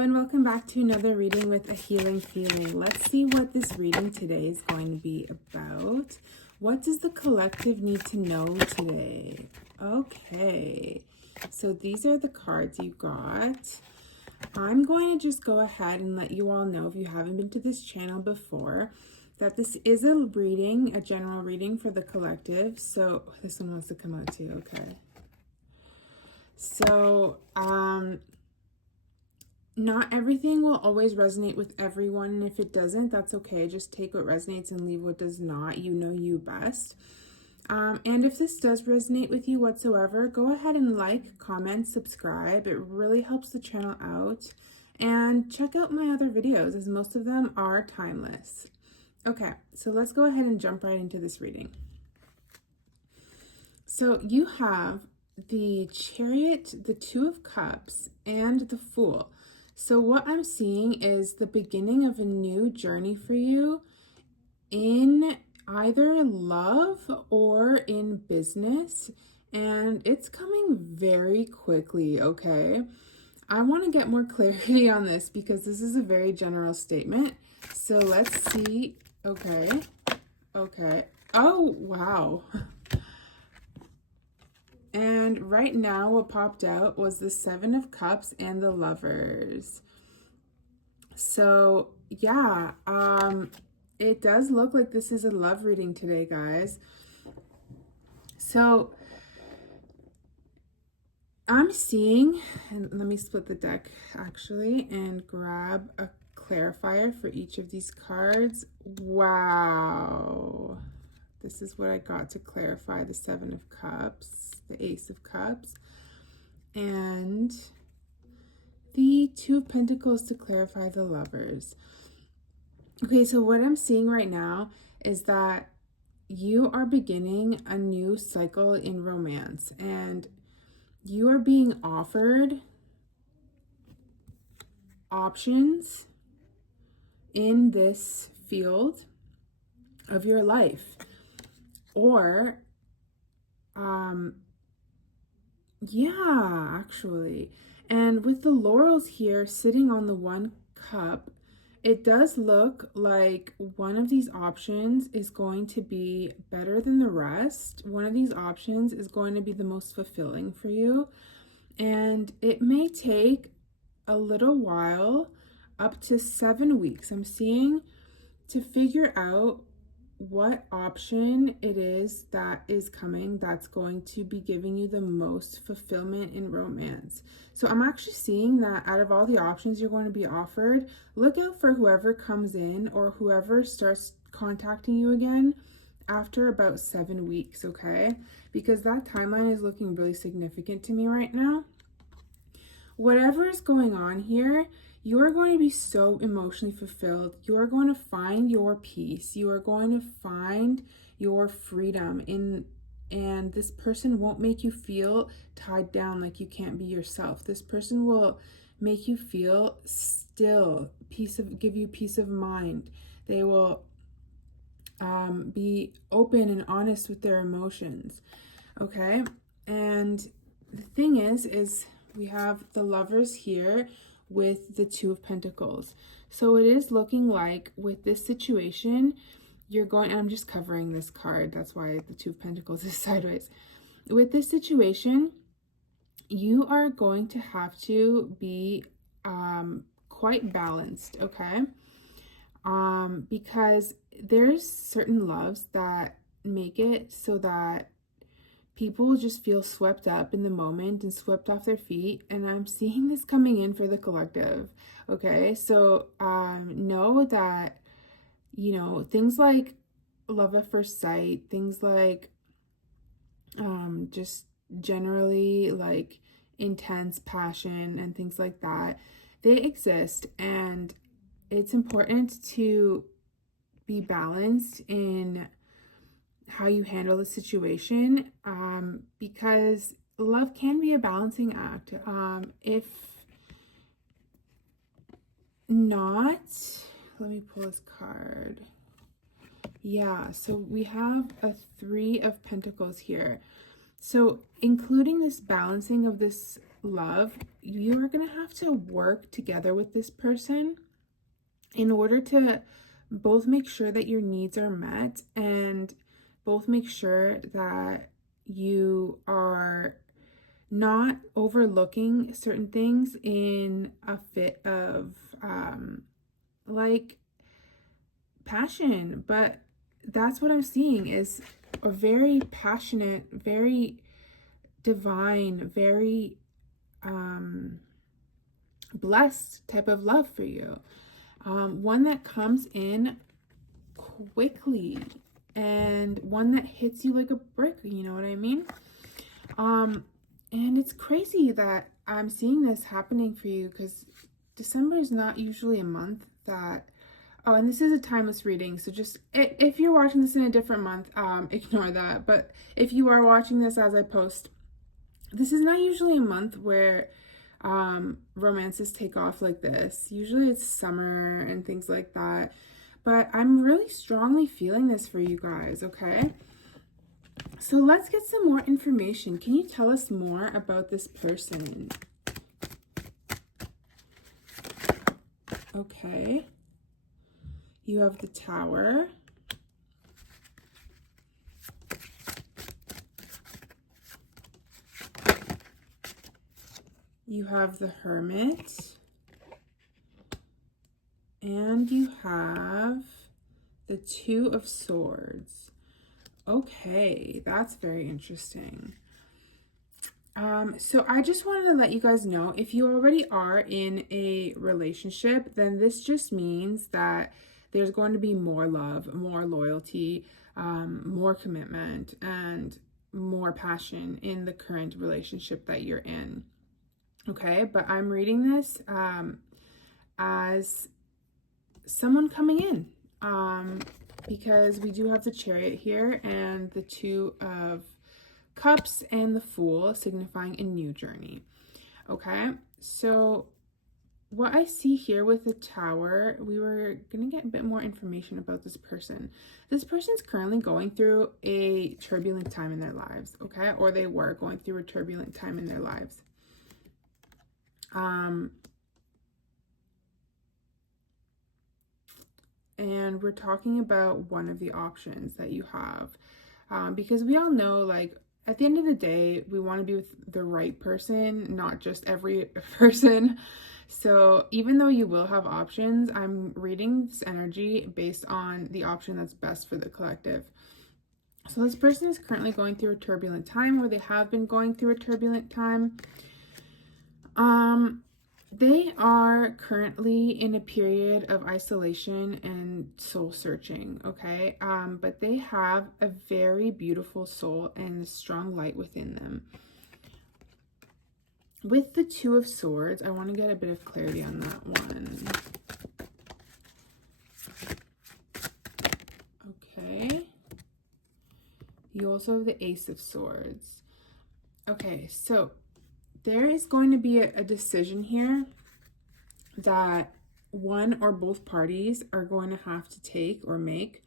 Hello and welcome back to another reading with a healing feeling. Let's see what this reading today is going to be about. What does the collective need to know today? Okay, so these are the cards you got. I'm going to just go ahead and let you all know, if you haven't been to this channel before, that this is a reading, a general reading for the collective. So this one wants to come out too, okay. So, not everything will always resonate with everyone, and if it doesn't, that's okay. Just take what resonates and leave what does not. You know you best. And if this does resonate with you whatsoever, go ahead and like, comment, subscribe. It really helps the channel out. And check out my other videos, as most of them are timeless. Okay, so let's go ahead and jump right into this reading. So you have the Chariot, the Two of Cups, and the Fool. So what I'm seeing is the beginning of a new journey for you in either love or in business, and it's coming very quickly, okay? I want to get more clarity on this because this is a very general statement. So let's see. Okay. Oh, wow. And right now what popped out was the Seven of Cups and the Lovers. So yeah, it does look like this is a love reading today, guys. So I'm seeing, and let me split the deck actually and grab a clarifier for each of these cards. Wow. This is what I got to clarify the Seven of Cups, the Ace of Cups, and the Two of Pentacles to clarify the Lovers. Okay, so what I'm seeing right now is that you are beginning a new cycle in romance, and you are being offered options in this field of your life. Or, yeah, actually. And with the laurels here sitting on the one cup, it does look like one of these options is going to be better than the rest. One of these options is going to be the most fulfilling for you. And it may take a little while, up to 7 weeks, I'm seeing, to figure out what option it is that is coming that's going to be giving you the most fulfillment in romance. So I'm actually seeing that out of all the options you're going to be offered, look out for whoever comes in or whoever starts contacting you again after about 7 weeks, okay? Because that timeline is looking really significant to me right now. Whatever is going on here, you are going to be so emotionally fulfilled. You are going to find your peace. You are going to find your freedom and this person won't make you feel tied down like you can't be yourself. This person will make you feel still, give you peace of mind. They will be open and honest with their emotions. Okay? And the thing is we have the Lovers here with the Two of Pentacles. So it is looking like with this situation, you're going, I'm just covering this card, that's why the Two of Pentacles is sideways. With this situation, you are going to have to be quite balanced, okay? Because there's certain loves that make it so that people just feel swept up in the moment and swept off their feet, and I'm seeing this coming in for the collective, okay? So know that, you know, things like love at first sight, things like just generally like intense passion and things like that, they exist, and it's important to be balanced in how you handle the situation, because love can be a balancing act. If not, let me pull this card. Yeah, so we have a Three of Pentacles here. So including this balancing of this love, you are going to have to work together with this person in order to both make sure that your needs are met and both make sure that you are not overlooking certain things in a fit of like passion. But that's what I'm seeing is a very passionate, very divine, very blessed type of love for you. One that comes in quickly and one that hits you like a brick, you know what I mean? And it's crazy that I'm seeing this happening for you because December is not usually a month that, oh, and this is a timeless reading, so just, if you're watching this in a different month, ignore that. But if you are watching this as I post, this is not usually a month where romances take off like this. Usually it's summer and things like that. But I'm really strongly feeling this for you guys, okay? So let's get some more information. Can you tell us more about this person? Okay. You have the Tower. You have the Hermit. And you have the Two of Swords. Okay, that's very interesting. So I just wanted to let you guys know, if you already are in a relationship, then this just means that there's going to be more love, more loyalty, more commitment, and more passion in the current relationship that you're in. Okay, but I'm reading this as someone coming in, because we do have the Chariot here and the Two of Cups and the Fool, signifying a new journey. Okay, so what I see here with the Tower, we were going to get a bit more information about this person. This person's currently going through a turbulent time in their lives, okay? Or they were going through a turbulent time in their lives. And we're talking about one of the options that you have, because we all know, like, at the end of the day, we want to be with the right person, not just every person. So even though you will have options, I'm reading this energy based on the option that's best for the collective. So this person is currently going through a turbulent time, or they have been going through a turbulent time. They are currently in a period of isolation and soul searching, okay? But they have a very beautiful soul and a strong light within them. With the Two of Swords, I want to get a bit of clarity on that one. Okay. You also have the Ace of Swords. Okay, so there is going to be a decision here that one or both parties are going to have to take or make.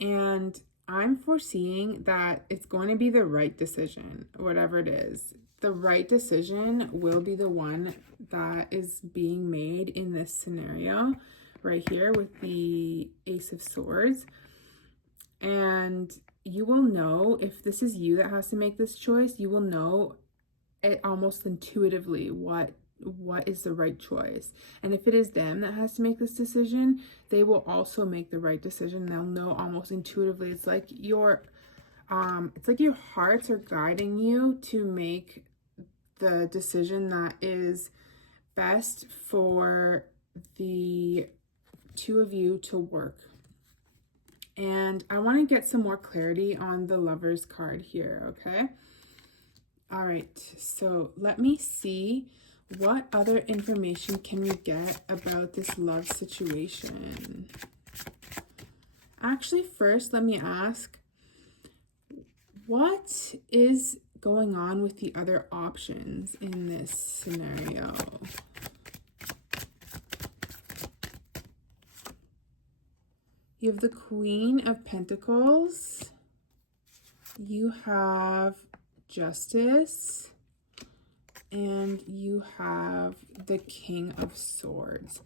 And I'm foreseeing that it's going to be the right decision, whatever it is. The right decision will be the one that is being made in this scenario right here with the Ace of Swords. And you will know, if this is you that has to make this choice, you will know it almost intuitively what is the right choice. And if it is them that has to make this decision, they will also make the right decision. They'll know almost intuitively. It's like your hearts are guiding you to make the decision that is best for the two of you to work. And I want to get some more clarity on the Lovers card here, okay? All right, so let me see what other information can we get about this love situation. Actually, first, let me ask, what is going on with the other options in this scenario? You have the Queen of Pentacles. You have Justice, and you have the King of Swords.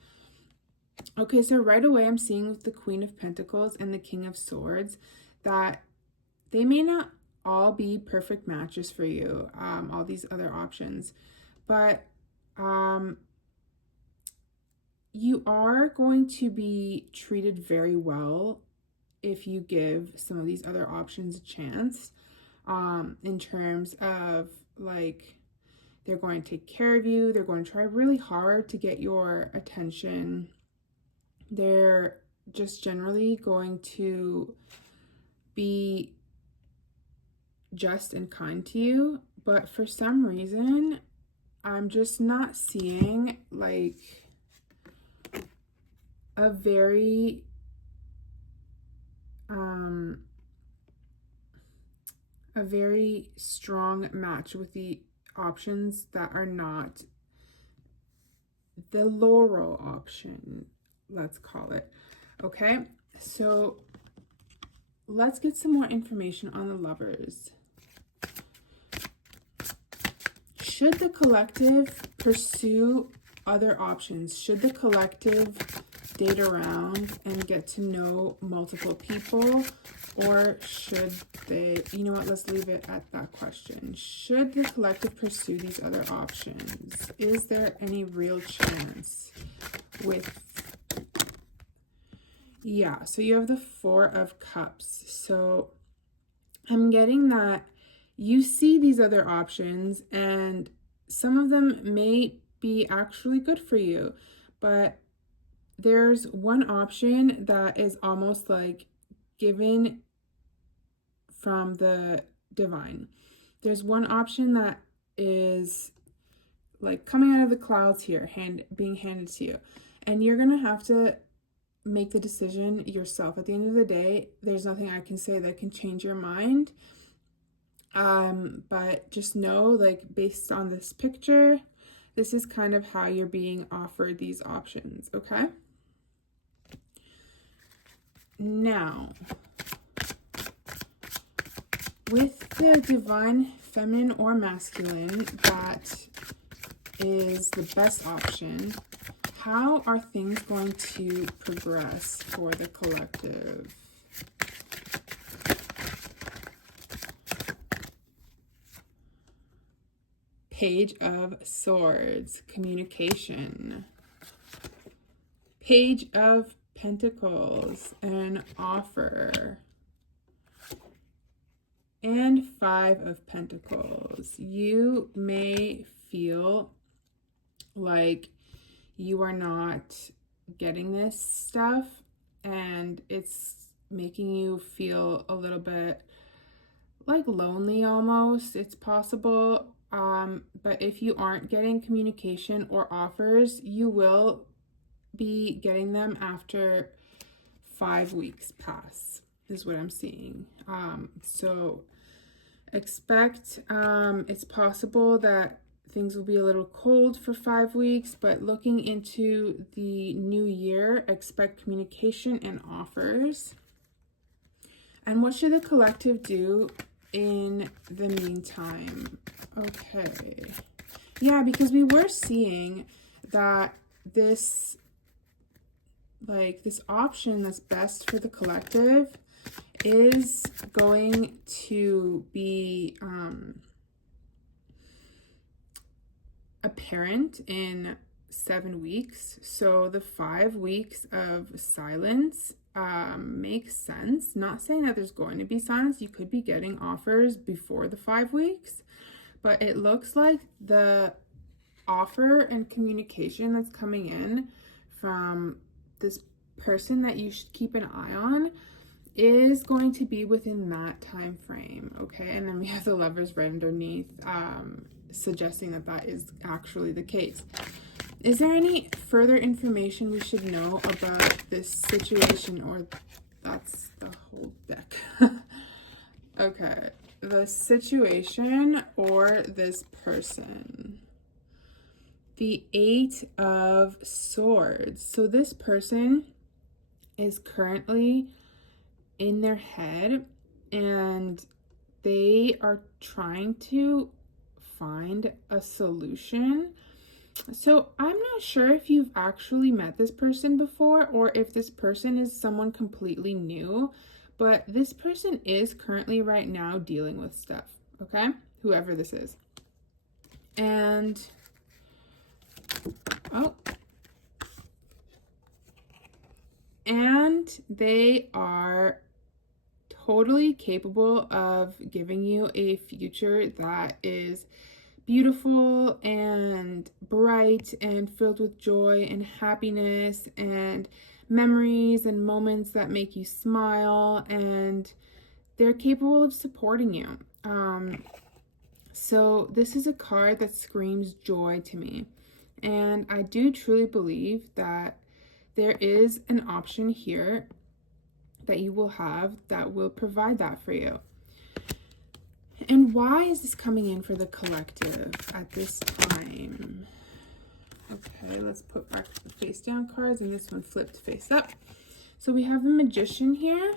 Okay, so right away I'm seeing with the Queen of Pentacles and the King of Swords that they may not all be perfect matches for you, all these other options, but you are going to be treated very well if you give some of these other options a chance, in terms of like they're going to take care of you, they're going to try really hard to get your attention, they're just generally going to be just and kind to you. But for some reason I'm just not seeing like a very strong match with the options that are not the Laurel option, let's call it. Okay, so let's get some more information on the Lovers. Should the collective pursue other options? Should the collective date around and get to know multiple people? Or should they, you know what, let's leave it at that question. Should the collective pursue these other options? Is there any real chance with, yeah, so you have the Four of Cups. So I'm getting that you see these other options and some of them may be actually good for you, but there's one option that is almost like given from the divine. There's one option that is like coming out of the clouds here, being handed to you, and you're gonna have to make the decision yourself. At the end of the day, there's nothing I can say that can change your mind, but just know, like, based on this picture, this is kind of how you're being offered these options. Okay, now with the divine feminine or masculine, that is the best option. How are things going to progress for the collective? Page of Swords, communication. Page of Pentacles, an offer. And Five of Pentacles. You may feel like you are not getting this stuff and it's making you feel a little bit like lonely almost. It's possible. But if you aren't getting communication or offers, you will be getting them after 5 weeks pass, is what I'm seeing. So expect, it's possible that things will be a little cold for 5 weeks, but looking into the new year, expect communication and offers. And what should the collective do in the meantime? Okay. Yeah, because we were seeing that this option that's best for the collective is going to be apparent in 7 weeks. So the 5 weeks of silence makes sense. Not saying that there's going to be silence. You could be getting offers before the 5 weeks, but it looks like the offer and communication that's coming in from this person that you should keep an eye on is going to be within that time frame. Okay, and then we have the Lovers right underneath, suggesting that that is actually the case. Is there any further information we should know about this situation, or that's the whole deck? Okay, the situation or this person. The Eight of Swords. So this person is currently in their head and they are trying to find a solution. So I'm not sure if you've actually met this person before or if this person is someone completely new, but this person is currently right now dealing with stuff, okay? Whoever this is. And, and they are totally capable of giving you a future that is beautiful and bright and filled with joy and happiness and memories and moments that make you smile, and they're capable of supporting you. So this is a card that screams joy to me, and I do truly believe that there is an option here that you will have that will provide that for you. And why is this coming in for the collective at this time? Okay, let's put back the face down cards, and this one flipped face up. So we have the Magician here.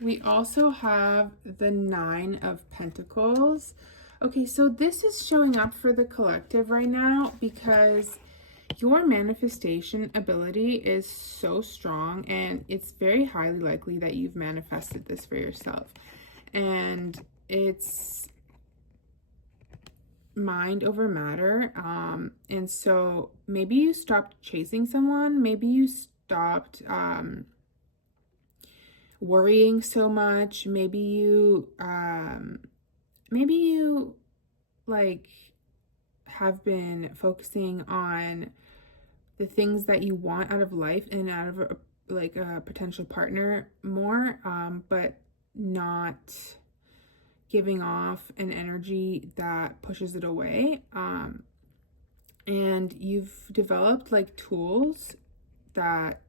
We also have the Nine of Pentacles. Okay, so this is showing up for the collective right now because your manifestation ability is so strong, and it's very highly likely that you've manifested this for yourself. And it's mind over matter. And so maybe you stopped chasing someone, maybe you stopped worrying so much, maybe you like have been focusing on the things that you want out of life and out of a potential partner more, but not giving off an energy that pushes it away. And you've developed like tools that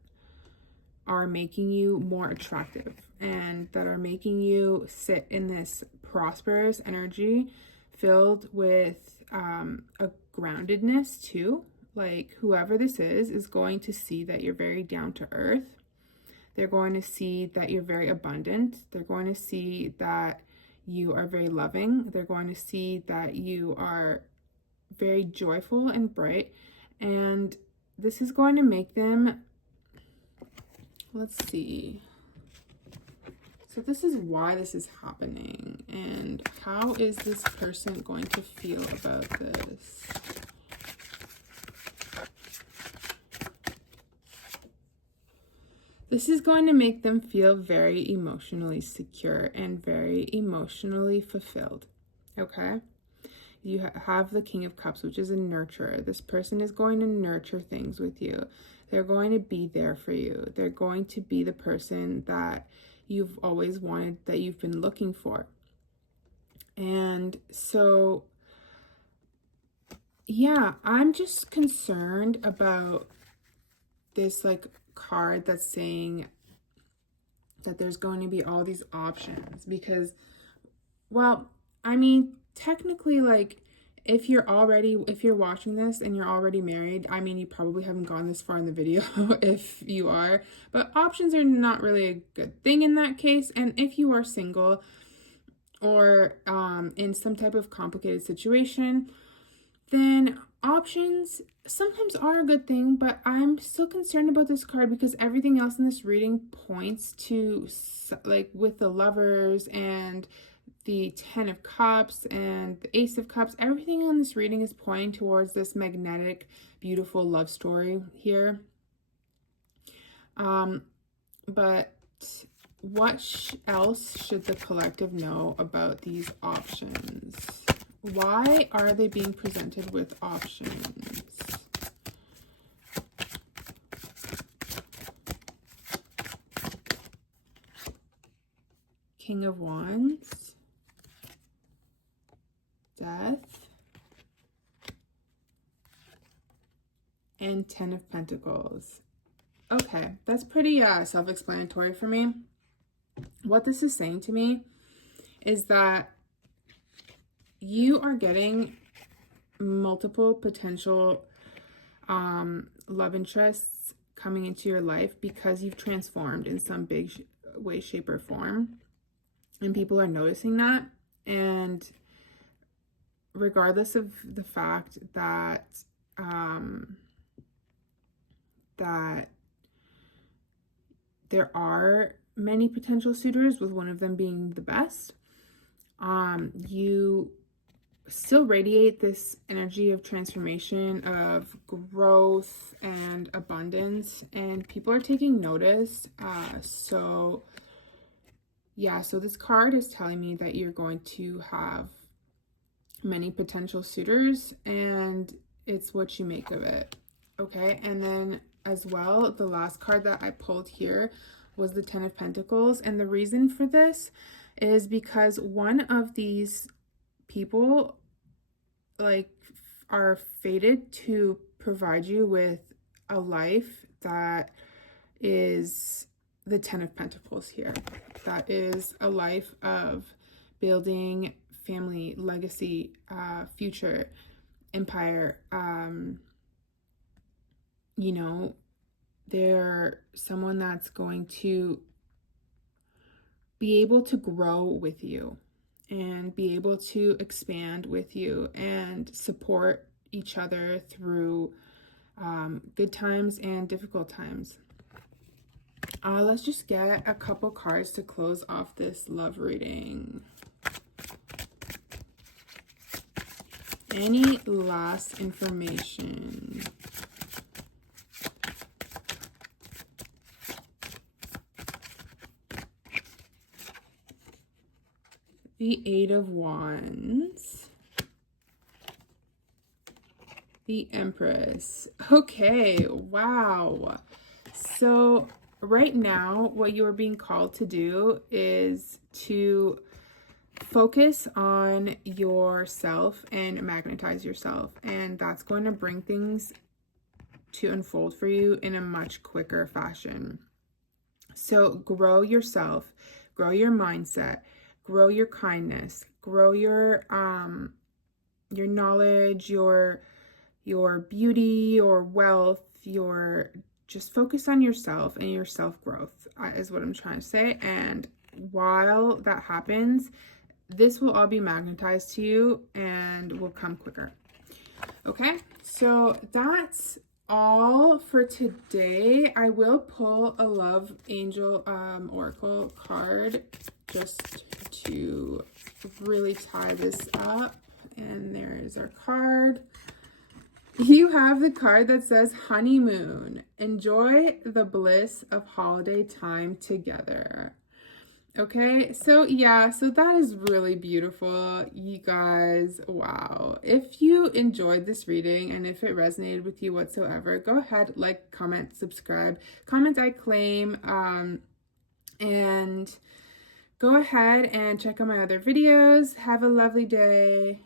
are making you more attractive and that are making you sit in this prosperous energy filled with a groundedness too. Like whoever this is going to see that you're very down to earth. They're going to see that you're very abundant. They're going to see that you are very loving. They're going to see that you are very joyful and bright. And this is going to make them, let's see. So this is why this is happening. And how is this person going to feel about this? This is going to make them feel very emotionally secure and very emotionally fulfilled, okay? You have the King of Cups, which is a nurturer. This person is going to nurture things with you. They're going to be there for you. They're going to be the person that you've always wanted, that you've been looking for. And so, yeah, I'm just concerned about this like card that's saying that there's going to be all these options because, well, I mean, technically, like if you're watching this and you're already married, I mean, you probably haven't gone this far in the video if you are, but options are not really a good thing in that case. And if you are single or in some type of complicated situation, then options sometimes are a good thing, but I'm still concerned about this card because everything else in this reading points to, like with the Lovers and the Ten of Cups and the Ace of Cups, everything in this reading is pointing towards this magnetic, beautiful love story here. But what else should the collective know about these options? Why are they being presented with options? King of Wands, Death, and Ten of Pentacles. Okay, that's pretty self-explanatory for me. What this is saying to me is that you are getting multiple potential love interests coming into your life because you've transformed in some big way, shape, or form. and people are noticing that. And regardless of the fact that that there are many potential suitors, with one of them being the best, you still radiate this energy of transformation, of growth and abundance, and people are taking notice. So this card is telling me that you're going to have many potential suitors, and it's what you make of it. Okay, and then as well, the last card that I pulled here was the Ten of Pentacles, and the reason for this is because one of these people are fated to provide you with a life that is the Ten of Pentacles here. That is a life of building family, legacy, future, empire. They're someone that's going to be able to grow with you and be able to expand with you and support each other through good times and difficult times. Let's just get a couple cards to close off this love reading. Any last information? The Eight of Wands. The Empress. Okay, wow. So right now, what you are being called to do is to focus on yourself and magnetize yourself. And that's going to bring things to unfold for you in a much quicker fashion. So grow yourself, grow your mindset, grow your kindness, grow your knowledge, your beauty, your wealth, just focus on yourself and your self-growth is what I'm trying to say. And while that happens, this will all be magnetized to you and will come quicker. Okay, so that's all for today. I will pull a Love Angel Oracle card just to really tie this up. And there is our card. You have the card that says honeymoon. Enjoy the bliss of holiday time together. Okay, so that is really beautiful, you guys. Wow. If you enjoyed this reading and if it resonated with you whatsoever, go ahead, like, comment, subscribe, comment I claim, and go ahead and check out my other videos. Have a lovely day.